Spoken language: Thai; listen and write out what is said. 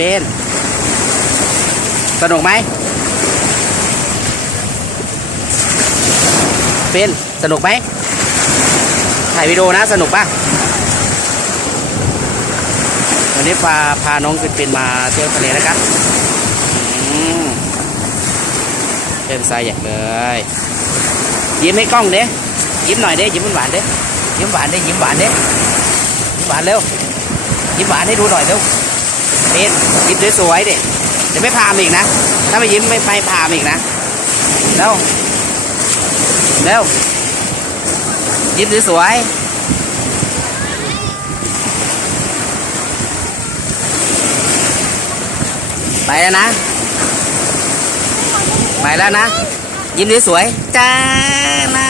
เป็นสนุกไหมเป็นสนุกไหมถ่ายวิดีโอนะสนุกป่ะวันนี้พาพาน้องเป็นเป็นมาเที่ยวทะเลนะครับเล่นทรายใหญ่เลยยิ้มให้กล้องเด้ยิ้มหน่อยเด้ยิ้มหวานเด้ยิ้มหวานเด้ยิ้มหวานเด้ยิ้มหวานเร็วยิ้มหวานให้ดูหน่อยเร็ว นยิ้มสวยๆเด้เดี๋ยวไม่พามอีกนะ ถ้าไม่ยิ้มไม่ไม่พามอีกนะเร็วเร็วยิ้มสวยๆไปแล้วนะ ไปแล้วนะ ยิ้มสวยๆจ้า